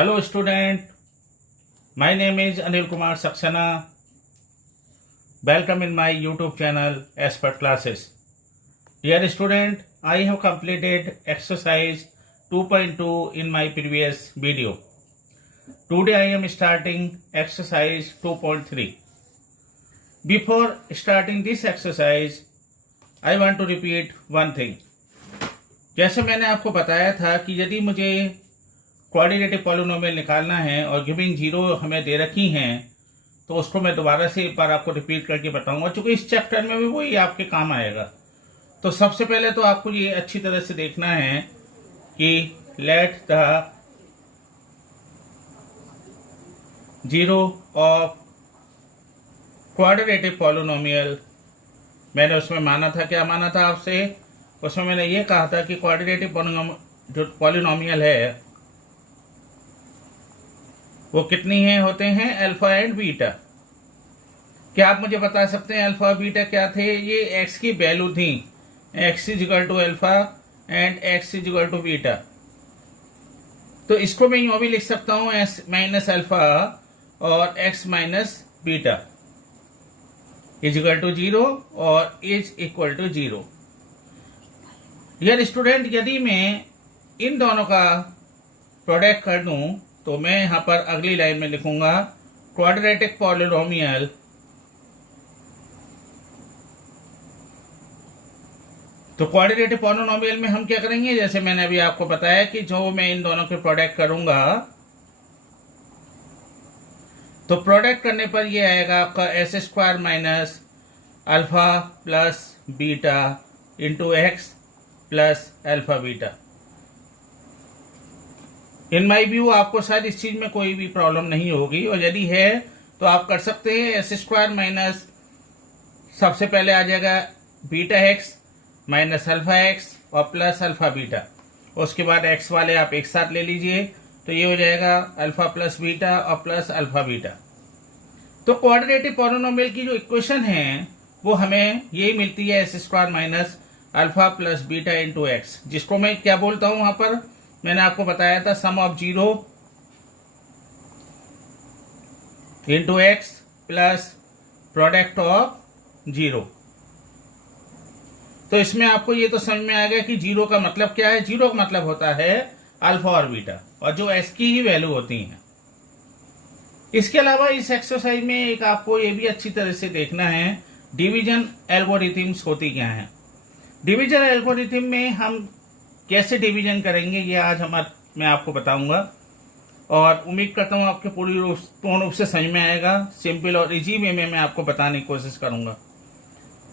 Hello student, my name is Anil Kumar Saxena. Welcome in my YouTube channel Expert Classes. Dear student, I have completed exercise 2.2 in my previous video. Today I am starting exercise 2.3. Before starting this exercise, I want to repeat one thing. जैसे मैंने आपको बताया था कि यदि मुझे quadratic polynomial निकालना है और गिविंग जीरो हमें दे रखी हैं तो उसको मैं दोबारा से एक बार आपको रिपीट करके बताऊंगा, क्योंकि इस चैप्टर में भी वही आपके काम आएगा। तो सबसे पहले तो आपको ये अच्छी तरह से देखना है कि let the zero of quadratic polynomial, मैंने उसमें माना था, क्या माना था आपसे, उसमें मैंने ये कहा था कि क्वाड्रेटिक जो पॉलिनोमियल है वो कितनी है होते हैं, अल्फा एंड बीटा। क्या आप मुझे बता सकते हैं अल्फा बीटा क्या थे? ये एक्स की वैल्यू थी, x is equal to alpha and x is equal to beta. तो इसको मैं यूं भी लिख सकता हूं एक्स माइनस अल्फा और x minus beta is equal to zero और इज इक्वल टू जीरो। यार स्टूडेंट, यदि मैं इन दोनों का प्रोडक्ट कर दूं तो मैं यहां पर अगली लाइन में लिखूंगा क्वाड्रेटिक पॉलिनोमियल तो क्वाड्रेटिक पॉलिनोमियल में हम क्या करेंगे, जैसे मैंने अभी आपको बताया कि जो मैं इन दोनों के प्रोडक्ट करूंगा तो प्रोडक्ट करने पर ये आएगा आपका S square minus alpha plus beta into x plus alpha beta. In my view आपको शायद इस चीज में कोई भी प्रॉब्लम नहीं होगी, और यदि है तो आप कर सकते हैं एस स्क्वायर माइनस सबसे पहले आ जाएगा beta x minus alpha x और प्लस अल्फा बीटा, उसके बाद एक्स वाले आप एक साथ ले लीजिए तो ये हो जाएगा अल्फा प्लस बीटा और प्लस अल्फा बीटा। तो क्वाड्रेटिक पॉलिनोमियल की जो इक्वेशन है वो हमें यही मिलती है s square minus alpha plus beta into x, जिसको मैं क्या बोलता हूं, वहां पर मैंने आपको बताया था sum of zero into x plus product of zero. तो इसमें आपको ये तो समझ में आ गया कि जीरो का मतलब क्या है। जीरो का मतलब होता है अल्फा और बीटा, और जो एक्स की ही वैल्यू होती है। इसके अलावा इस एक्सरसाइज में एक आपको ये भी अच्छी तरह से देखना है डिवीजन एल्गोरिथम्स होती क्या है। डिवीजन एल्गोरिथम में हम कैसे डिवीजन करेंगे ये आज मैं आपको बताऊंगा, और उम्मीद करता हूं आपके पूर्ण रूप से समझ में आएगा। सिंपल और इजी वे में मैं आपको बताने की कोशिश करूंगा।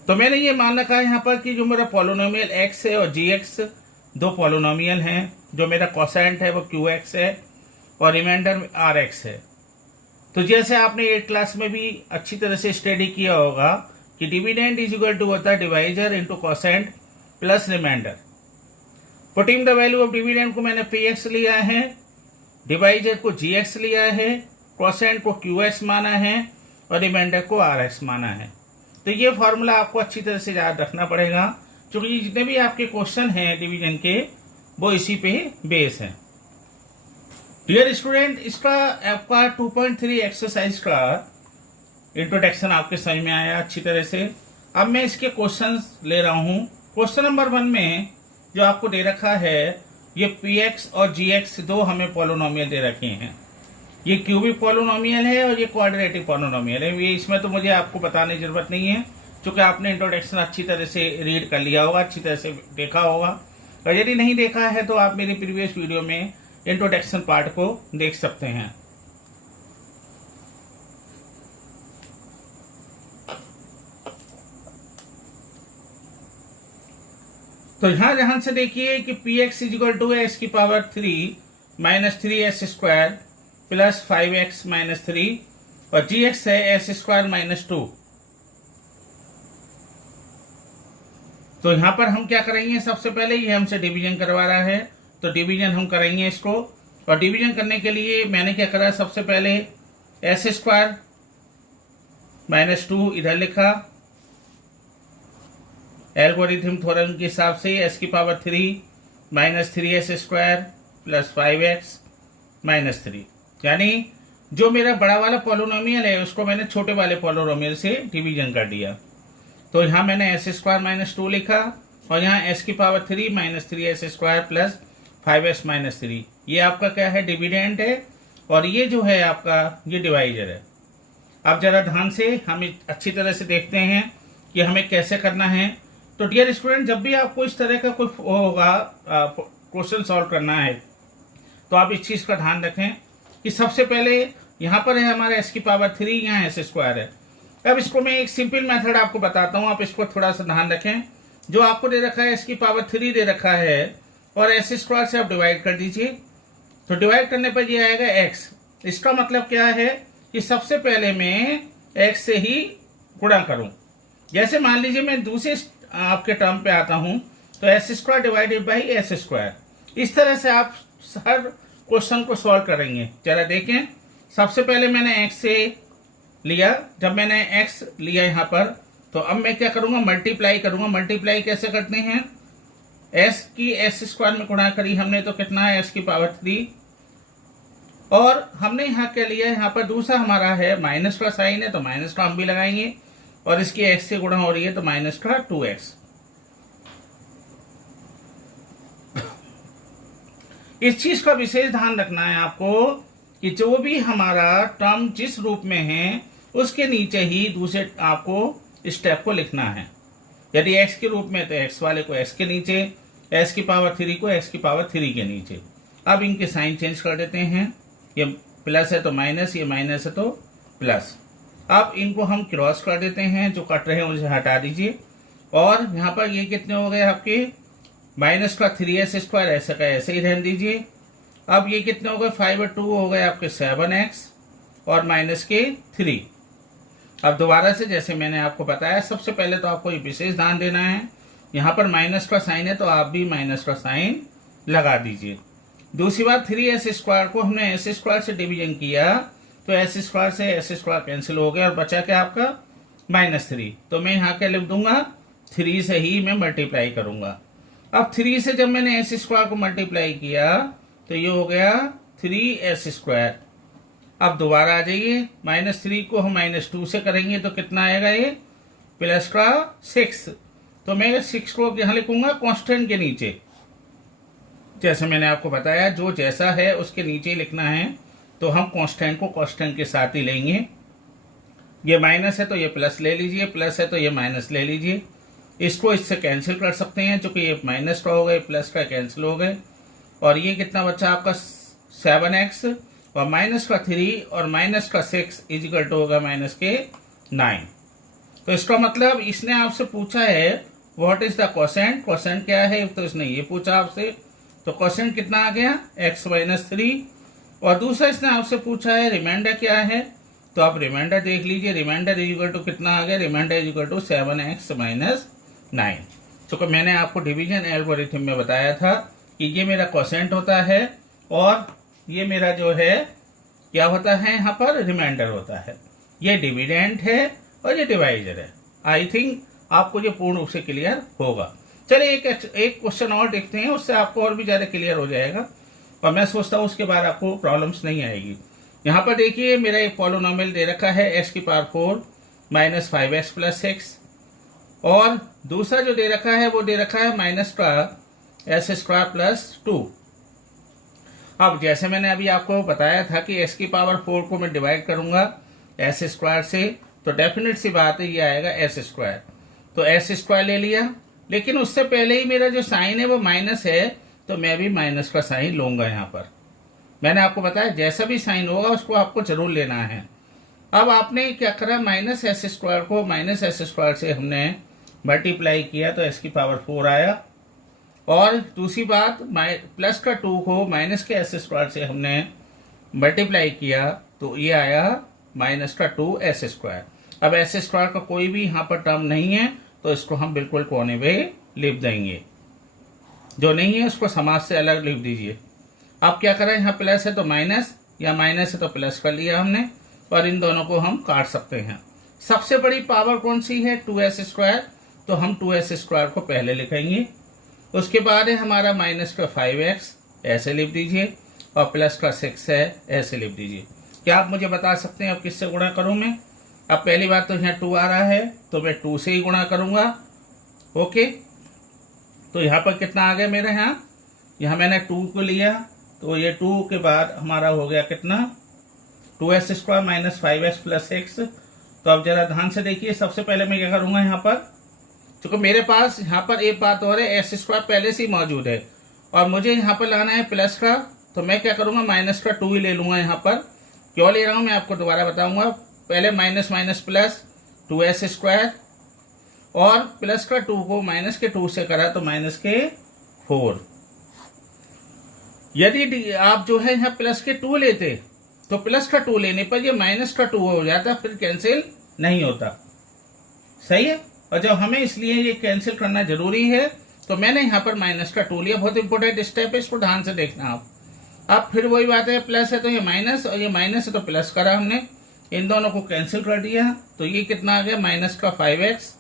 तो मैंने ये मान रखा है यहाँ पर कि जो मेरा पॉलिनोमियल एक्स है और जी एक्स दो पॉलिनोमियल हैं, जो मेरा कोसेंट है वो क्यू एक्स है और रिमाइंडर आर एक्स है। तो जैसे आपने 8th क्लास में भी अच्छी तरह से स्टडी किया होगा कि डिविडेंड इज इक्वल टू होता है divisor into quotient plus remainder. Putting the value of dividend को मैंने पी एक्स लिया है, डिवाइजर को जी एक्स लिया है, कोसेंट को क्यू एक्स माना है और रिमाइंडर को आर एक्स माना है। तो ये फॉर्मूला आपको अच्छी तरह से याद रखना पड़ेगा, क्योंकि जितने भी आपके क्वेश्चन हैं डिवीजन के वो इसी पे बेस हैं। डियर स्टूडेंट, इसका आपका 2.3 एक्सरसाइज का इंट्रोडक्शन आपके समझ में आया अच्छी तरह से। अब मैं इसके क्वेश्चंस ले रहा हूं। क्वेश्चन नंबर 1 में जो आपको दे रखा है ये पी एक्स और जी एक्स दो हमें पॉलिनोमियल दे रखे हैं। ये क्यूबिक पॉलिनोमियल है और ये क्वाड्रेटिक पॉलिनोमियल है। ये इसमें तो मुझे आपको बताने की जरूरत नहीं है, क्योंकि आपने इंट्रोडक्शन अच्छी तरह से रीड कर लिया होगा, अच्छी तरह से देखा होगा। और यदि नहीं देखा है तो आप मेरी प्रीवियस वीडियो में इंट्रोडक्शन पार्ट को देख सकते हैं। तो यहां जहां से देखिए कि p x is equal to x की power 3 minus 3 square plus 5x minus 3 और जी एक्स है एस स्क्वायर माइनस 2। तो यहां पर हम क्या करेंगे, सबसे पहले ये हमसे डिवीजन करवा रहा है तो डिवीजन हम करेंगे इसको। और डिवीजन करने के लिए मैंने क्या करा, सबसे पहले एस स्क्वायर माइनस 2 इधर लिखा, एल्गोरिथम थ्योरम के हिसाब से एस की power 3 minus 3s square plus 5x -3, यानी जो मेरा बड़ा वाला पॉलिनोमियल है उसको मैंने छोटे वाले पॉलिनोमियल से डिवीजन कर दिया। तो यहाँ मैंने s² - 2 लिखा और यहाँ s³ - 3s² प्लस 5s - 3, ये आपका क्या है, डिविडेंड है, और ये जो है आपका ये डिवाइजर है। अब जरा ध्यान से हम अच्छी तरह से देखते हैं कि हमें कैसे करना है। तो डियर स्टूडेंट, जब भी आपको इस तरह का कोई होगा क्वेश्चन सॉल्व करना है तो आप इस चीज़ का ध्यान रखें कि सबसे पहले यहाँ पर है हमारा s³, यहाँ s² है। अब इसको मैं एक सिंपल मेथड आपको बताता हूँ, आप इसको थोड़ा सा ध्यान रखें। जो आपको दे रखा है s³ दे रखा है और s² से आप डिवाइड कर दीजिए, तो डिवाइड करने पर ये आएगा x। इसका मतलब क्या है कि सबसे पहले मैं x से ही गुणा करूं। जैसे मान लीजिए मैं दूसरे आपके टर्म पे आता हूं तो s² डिवाइडेड बाई s²। इस तरह से आप हर क्वेश्चन को सॉल्व करेंगे। जरा देखें, सबसे पहले मैंने x से लिया, जब मैंने x लिया यहाँ पर तो अब मैं क्या करूँगा, मल्टीप्लाई करूँगा। मल्टीप्लाई कैसे करते हैं, s की s² में गुणा करी हमने तो कितना है s³, और हमने यहाँ क्या लिया, यहाँ पर दूसरा हमारा है माइनस का साइन है तो माइनस का हम भी लगाएंगे, और इसकी x से गुणा हो रही है तो -2x। इस चीज का विशेष ध्यान रखना है आपको कि जो भी हमारा टर्म जिस रूप में है उसके नीचे ही दूसरे आपको स्टेप को लिखना है। यदि x के रूप में तो x वाले को x के नीचे, s³ को x³ के नीचे। अब इनके साइन चेंज कर देते हैं, ये प्लस है तो माइनस, ये माइनस है तो प्लस। अब इनको हम क्रॉस कर देते हैं, जो कट रहे हैं उसे हटा दीजिए, और यहाँ पर ये कितने हो गए आपके -3s², ऐसे का ऐसे ही रहने दीजिए। अब ये कितने हो गए 5 और 2 हो गए आपके 7x और -3। अब दोबारा से जैसे मैंने आपको बताया, सबसे पहले तो आपको ये विशेष ध्यान देना है, यहाँ पर माइनस का साइन है तो आप भी माइनस का साइन लगा दीजिए। दूसरी बात, 3s² को हमने s² से डिवीजन किया तो s² से s² कैंसिल हो गया और बचा क्या आपका -3। तो मैं यहाँ क्या लिख दूंगा, 3 से ही मैं मल्टीप्लाई करूंगा। अब 3 से जब मैंने s² को मल्टीप्लाई किया तो ये हो गया 3s²। अब दोबारा आ जाइए, -3 को हम -2 से करेंगे तो कितना आएगा, ये +6। तो मैं 6 को यहाँ लिखूंगा कांस्टेंट के नीचे। जैसे मैंने आपको बताया, जो जैसा है उसके नीचे ही लिखना है, तो हम कांस्टेंट को कांस्टेंट के साथ ही लेंगे। ये माइनस है तो ये प्लस ले लीजिए, प्लस है तो ये माइनस ले लीजिए। इसको इससे कैंसिल कर सकते हैं, चूंकि ये माइनस का हो गए, प्लस का कैंसिल हो गए, और ये कितना बचा आपका 7x और -3 और -6 इजिकल टू होगा -9। तो इसका मतलब इसने आपसे पूछा है what is the quotient. Quotient क्या है, तो इसने ये पूछा आपसे, तो कोसेंट कितना आ गया x - 3। और दूसरा इसने आपसे पूछा है रिमाइंडर क्या है, तो आप रिमाइंडर देख लीजिए। रिमाइंडर इजिकल टू कितना आ गया, रिमाइंडर इजिकल टू 7x - 9। तो मैंने आपको डिवीजन एल्गोरिथम में बताया था कि ये मेरा कोसेंट होता है और ये मेरा जो है क्या होता है, यहाँ पर रिमाइंडर होता है। ये डिविडेंड है और ये डिवाइजर है। आई थिंक आपको ये पूर्ण रूप से क्लियर होगा। चलिए एक क्वेश्चन और देखते हैं, उससे आपको और भी ज़्यादा क्लियर हो जाएगा, और मैं सोचता हूँ उसके बाद आपको प्रॉब्लम्स नहीं आएगी। यहाँ पर देखिए, मेरा एक पॉलिनोमियल दे रखा है s⁴ - 5x + 6, और दूसरा जो दे रखा है वो दे रखा है -s² + 2। अब जैसे मैंने अभी आपको बताया था कि s⁴ को मैं डिवाइड करूंगा s² से, तो डेफिनेट सी बात है ये आएगा s²। तो s² ले लिया, लेकिन उससे पहले ही मेरा जो साइन है वो माइनस है, तो मैं भी माइनस का साइन लूंगा। यहाँ पर मैंने आपको बताया जैसा भी साइन होगा उसको आपको जरूर लेना है। अब आपने क्या करा, -s² को -s² से हमने मल्टीप्लाई किया तो s⁴ आया, और दूसरी बात +2 को माइनस के s² से हमने मल्टीप्लाई किया तो ये आया -2s²। अब s² का कोई भी यहाँ पर टर्म नहीं है तो इसको हम बिल्कुल कोने पे लिख देंगे, जो नहीं है उसको समास से अलग लिख दीजिए। अब क्या करें, यहाँ प्लस है तो माइनस, या माइनस है तो प्लस कर लिया हमने, और इन दोनों को हम काट सकते हैं। सबसे बड़ी पावर कौन सी है, 2s², तो हम 2s² को पहले लिखेंगे। उसके बाद है हमारा -5x, ऐसे लिख दीजिए, और प्लस का 6 है, ऐसे लिख दीजिए। क्या आप मुझे बता सकते हैं अब किससे गुणा करूं मैं? अब पहली बात तो यहाँ 2 आ रहा है तो मैं 2 से ही गुणा करूंगा। ओके, तो यहाँ पर कितना आ गया मेरे यहाँ मैंने 2 को लिया, तो ये 2 के बाद हमारा हो गया कितना, 2s² माइनस 5s प्लस 6। तो अब जरा ध्यान से देखिए, सबसे पहले मैं क्या करूंगा यहाँ पर, क्योंकि मेरे पास यहाँ पर एक बात और है, s² पहले से ही मौजूद है और मुझे यहाँ पर लाना है प्लस का, तो मैं क्या करूंगा माइनस का 2 ही ले लूंगा। यहाँ पर क्यों ले रहा हूँ मैं आपको दोबारा बताऊंगा। पहले माइनस माइनस प्लस 2s² और प्लस का 2 को माइनस के 2 से करा तो माइनस के 4। यदि आप जो है यहाँ प्लस के 2 लेते तो प्लस का 2 लेने पर ये माइनस का 2 हो जाता, फिर कैंसिल नहीं होता। सही है, और जब हमें इसलिए ये कैंसिल करना जरूरी है तो मैंने यहाँ पर माइनस का 2 लिया। बहुत इंपॉर्टेंट स्टेप है, इसको ध्यान से देखना आप। अब फिर वही बात है, प्लस है तो ये माइनस और ये माइनस है तो प्लस करा हमने, इन दोनों को कैंसिल कर दिया। तो ये कितना आ गया, माइनस का 5x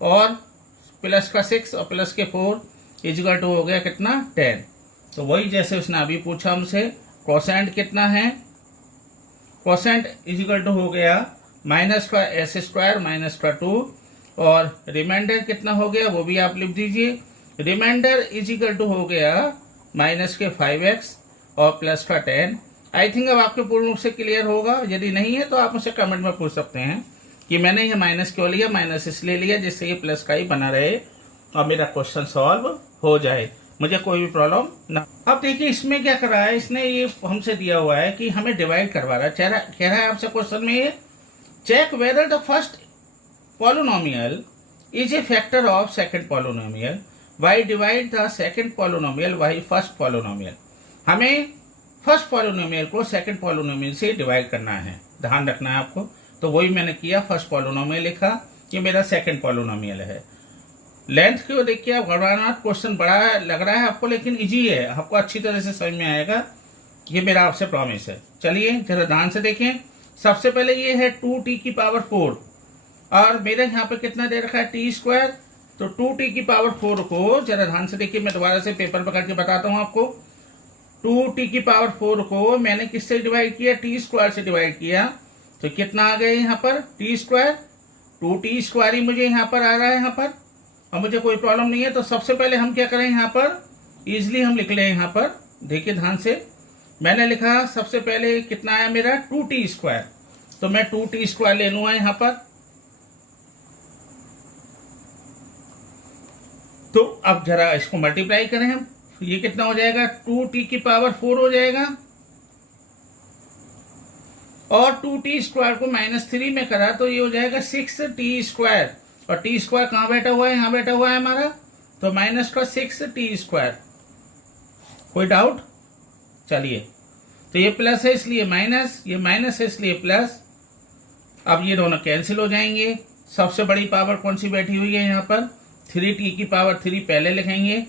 और प्लस का 6 और प्लस के 4 इजगल टू हो गया कितना, 10। तो वही जैसे उसने अभी पूछा हमसे, कोसेंट कितना है, कोसेंट इजगल टू हो गया माइनस का s² माइनस का 2 और रिमाइंडर कितना हो गया वो भी आप लिख दीजिए। रिमाइंडर इजगल टू हो गया माइनस के 5x और प्लस का 10। आई थिंक अब आपके पूर्ण रूप से क्लियर होगा। यदि नहीं है तो आप मुझसे कमेंट में पूछ सकते हैं कि मैंने ये माइनस क्यों लिया, माइनस इसलिए लिया जिससे ये प्लस का ही बना रहे और मेरा क्वेश्चन सॉल्व हो जाए, मुझे कोई भी प्रॉब्लम ना। अब देखिए इसमें क्या कर रहा है, इसने ये हमसे दिया हुआ है कि हमें डिवाइड करवा रहा है। कह रहा है आपसे क्वेश्चन में ये, check whether the first polynomial is a factor of second polynomial, why divide the second polynomial by first polynomial. हमें फर्स्ट पॉलिनोमियल को सेकंड पॉलिनोमियल से डिवाइड करना है, ध्यान रखना है आपको। तो वही मैंने किया, फर्स्ट पॉलिनोमियल लिखा, ये मेरा सेकंड पॉलिनोमियल है। लेंथ को देखिए आप घबराना, क्वेश्चन बड़ा लग रहा है आपको लेकिन इजी है, आपको अच्छी तरह से समझ में आएगा, ये मेरा आपसे प्रॉमिस है। चलिए जरा ध्यान से देखें। सबसे पहले ये है 2t की पावर 4 और मेरे यहाँ पे कितना दे रखा है, t²। तो 2t की पावर 4 को जरा ध्यान से देखिए, मैं दोबारा से पेपर पकड़ के बताता हूँ आपको। 2t की पावर 4 को मैंने किससे डिवाइड किया, t² से डिवाइड किया, तो कितना आ गया यहाँ पर, t²। 2t² ही मुझे यहाँ पर आ रहा है यहाँ पर, और मुझे कोई प्रॉब्लम नहीं है। तो सबसे पहले हम क्या करें यहाँ पर, इजिली हम लिख लें। यहाँ पर देखिए ध्यान से, मैंने लिखा सबसे पहले कितना आया मेरा, 2t²। तो मैं 2t² ले लूंगा यहाँ पर। तो अब जरा इसको मल्टीप्लाई करें हम, ये कितना हो जाएगा, 2t की पावर 4 हो जाएगा और 2t² को -3 में करा तो ये हो जाएगा 6t²। और t² कहाँ बैठा हुआ है, यहाँ बैठा हुआ है हमारा, तो माइनस का 6t²। कोई डाउट? चलिए, तो ये प्लस है इसलिए माइनस, ये माइनस है इसलिए प्लस। अब ये दोनों कैंसिल हो जाएंगे। सबसे बड़ी पावर कौन सी बैठी हुई है यहाँ पर, 3t की पावर 3 पहले लिखेंगे।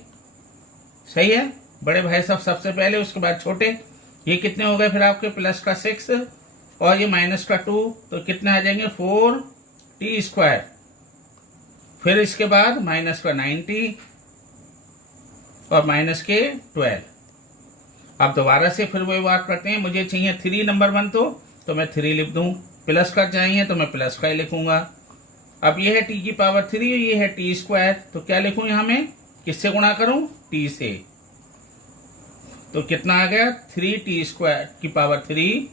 सही है बड़े भाई साहब, सबसे पहले उसके बाद छोटे। ये कितने हो गए फिर आपके, प्लस का 6 और ये माइनस का 2, तो कितने आ जाएंगे, 4t²। फिर इसके बाद माइनस का 90 और माइनस के 12। अब दोबारा से फिर वही बात करते हैं, मुझे चाहिए 3 नंबर 1 तो मैं 3 लिख दूं, प्लस का चाहिए तो मैं प्लस का ही लिखूंगा। अब ये है t की पावर 3, ये है t², तो क्या लिखूं यहाँ में, किससे गुणा करूं, t से। तो कितना आ गया, 3t² की पावर 3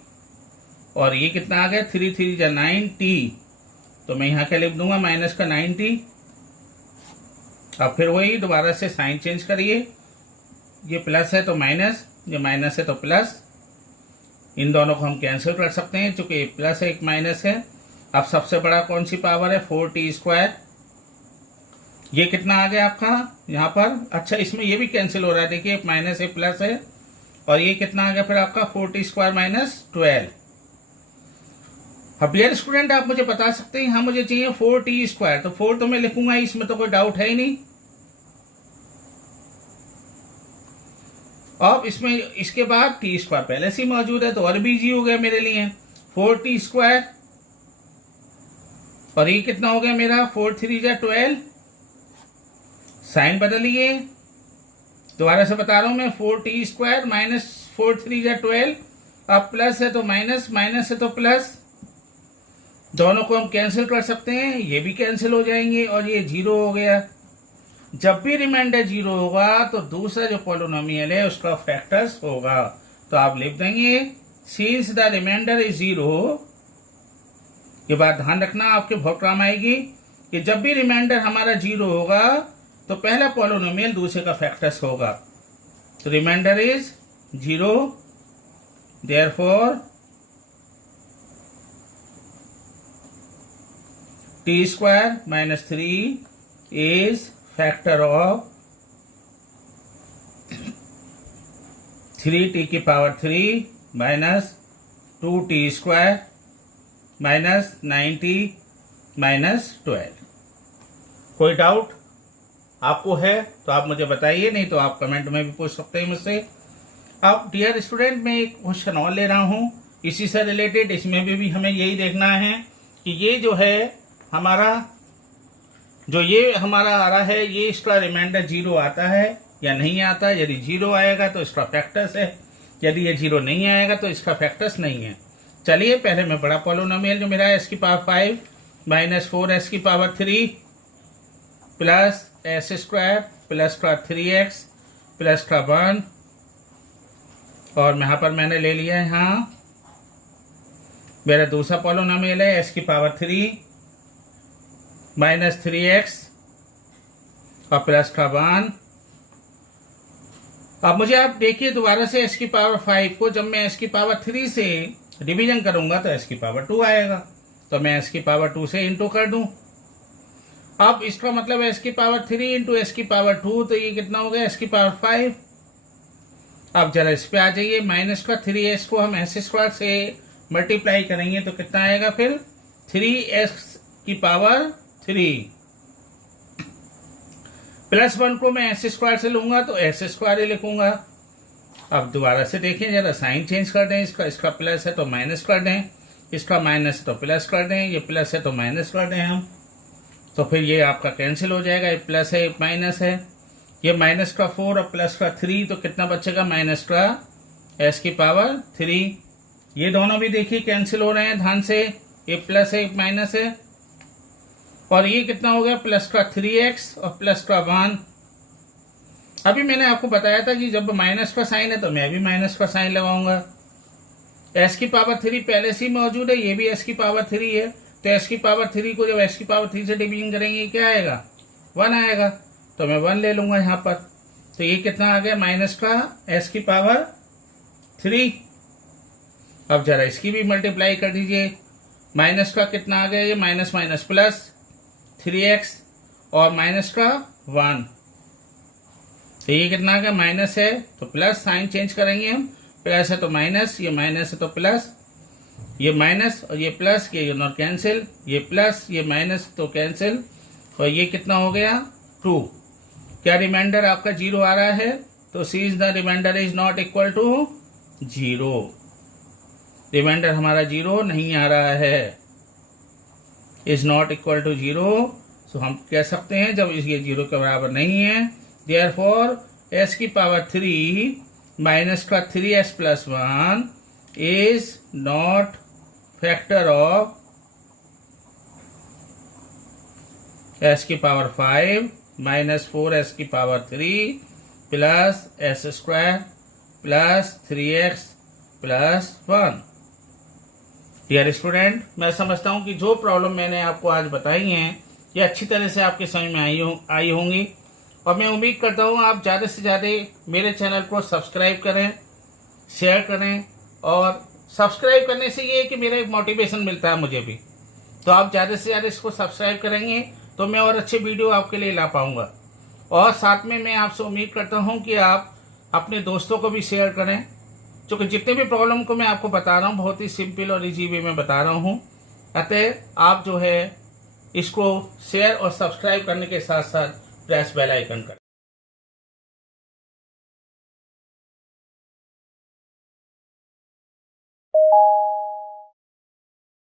और ये कितना आ गया, 3 3 जा 9t, तो मैं यहाँ क्या लिख दूंगा, माइनस का 90। अब फिर वही दोबारा से साइन चेंज करिए, ये प्लस है तो माइनस, ये माइनस है तो प्लस। इन दोनों को हम कैंसिल कर सकते हैं क्योंकि एक प्लस है एक माइनस है। अब सबसे बड़ा कौन सी पावर है, 4t²। ये कितना आ गया आपका यहाँ पर, अच्छा इसमें ये भी कैंसिल हो रहा है, देखिए एक माइनस एक प्लस है और ये कितना आ गया फिर आपका, 4t² माइनस 12। अब डियर स्टूडेंट आप मुझे बता सकते हैं, यहाँ मुझे चाहिए 4t², तो 4 तो मैं लिखूंगा, इसमें तो कोई डाउट है ही नहीं। अब इसमें इसके बाद t² पहले से ही मौजूद है तो और भी इजी हो गया मेरे लिए, 4t² और ये कितना हो गया मेरा, 4 3 जा 12। साइन बदलिए, दोबारा से बता रहा हूं मैं, 4t² माइनस 4 3 जा 12, अब प्लस है तो माइनस, माइनस है तो प्लस, दोनों को हम कैंसिल कर सकते हैं, ये भी कैंसिल हो जाएंगे और ये 0 हो गया। जब भी रिमाइंडर 0 होगा तो दूसरा जो पॉलिनोमियल है उसका फैक्टर्स होगा, तो आप लिख देंगे सिंस द रिमाइंडर इज 0। ये बात ध्यान रखना, आपके बहुत काम आएगी कि जब भी रिमाइंडर हमारा 0 होगा तो पहला पॉलिनोमियल दूसरे का फैक्टर्स होगा। तो reminder is 0, therefore t² - 3 is factor of 3t³ minus 2t² minus 90 minus 12। कोई डाउट आपको है तो आप मुझे बताइए, नहीं तो आप कमेंट में भी पूछ सकते हैं मुझसे। अब डियर स्टूडेंट, मैं एक क्वेश्चन और ले रहा हूँ इसी से रिलेटेड। इसमें भी हमें यही देखना है कि ये जो है हमारा आ रहा है, ये इसका रिमाइंडर 0 आता है या नहीं आता। यदि 0 आएगा तो इसका फैक्टर्स है, यदि ये 0 नहीं आएगा तो इसका फैक्टर्स नहीं है। चलिए पहले मैं बड़ा पॉलिनोमियल जो मेरा s की पावर 5 माइनस 4s की पावर 3 प्लस s² प्लस का 3x प्लस का 1, और यहाँ पर मैंने ले लिया है, हाँ मेरा दूसरा पॉलिनोमियल है s की पावर 3 माइनस 3x और प्लस का 1। अब मुझे आप देखिए दोबारा से s की पावर 5 को जब मैं s की पावर 3 से डिवीजन करूंगा तो s की पावर 2 आएगा, तो मैं s की पावर 2 से इंटू कर दूं। अब इसका मतलब s की पावर 3 इंटू s की पावर 2, तो ये कितना हो गया s की पावर 5। अब जरा इस पे आ जाइए, माइनस का 3s को हम s² से मल्टीप्लाई करेंगे तो कितना आएगा फिर 3s की पावर 3, प्लस 1 को मैं s² से लूंगा तो s² ही लिखूंगा। अब दोबारा से देखें जरा, साइन चेंज कर दें, इसका प्लस है तो माइनस कर दें, इसका माइनस है तो प्लस कर दें, ये प्लस है तो माइनस कर दें हम, तो फिर ये आपका कैंसिल हो जाएगा। ये प्लस है, माइनस है, ये माइनस का 4 और प्लस का 3, तो कितना बचेगा माइनस का s की पावर 3। ये दोनों भी देखिए कैंसिल हो रहे हैं ध्यान से, ये प्लस है, एक माइनस है, और ये कितना हो गया प्लस का 3x और प्लस का 1। अभी मैंने आपको बताया था कि जब माइनस का साइन है तो मैं भी माइनस का साइन लगाऊंगा। s की पावर 3 पहले से ही मौजूद है, ये भी s की पावर 3 है, तो s की पावर 3 को जब s की पावर 3 से डिवीजन करेंगे क्या आएगा 1 आएगा, तो मैं 1 ले लूंगा यहाँ पर। तो ये कितना आ गया माइनस का s की पावर 3। अब जरा इसकी भी मल्टीप्लाई कर दीजिए, माइनस का कितना आ गया, ये माइनस माइनस प्लस 3x और माइनस का 1, तो ये कितना आ गया माइनस है तो प्लस, साइन चेंज करेंगे हम, प्लस है तो माइनस, ये माइनस है तो प्लस, ये माइनस और ये प्लस, ये नॉट कैंसिल, ये प्लस ये माइनस तो कैंसिल, और ये कितना हो गया 2। क्या रिमाइंडर आपका 0 आ रहा है, तो सीज the remainder is not equal to 0। Remainder हमारा 0 नहीं आ रहा है, is not equal to 0। So हम कह सकते हैं जब ये 0 के बराबर नहीं है, देयरफॉर s की पावर 3 माइनस का 3s plus 1 is not factor of s की पावर 5 माइनस 4s की power 3 plus s² plus 3x plus 1। Dear student, मैं समझता हूं कि जो प्रॉब्लम मैंने आपको आज बताई हैं ये अच्छी तरह से आपके समझ में आई होंगी, और मैं उम्मीद करता हूँ आप ज़्यादा से ज़्यादा मेरे चैनल को सब्सक्राइब करें, शेयर करें, और सब्सक्राइब करने से ये है कि मेरा एक मोटिवेशन मिलता है मुझे भी, तो आप ज़्यादा से ज़्यादा इसको सब्सक्राइब करेंगे तो मैं और अच्छे वीडियो आपके लिए ला पाऊँगा। और साथ में मैं आपसे उम्मीद करता हूँ कि आप अपने दोस्तों को भी शेयर करें, क्योंकि जितने भी प्रॉब्लम को मैं आपको बता रहा हूँ बहुत ही सिंपल और इजी वे में बता रहा हूँ। अतः आप जो है इसको शेयर और सब्सक्राइब करने के साथ साथ प्रेस बेल आइकन कर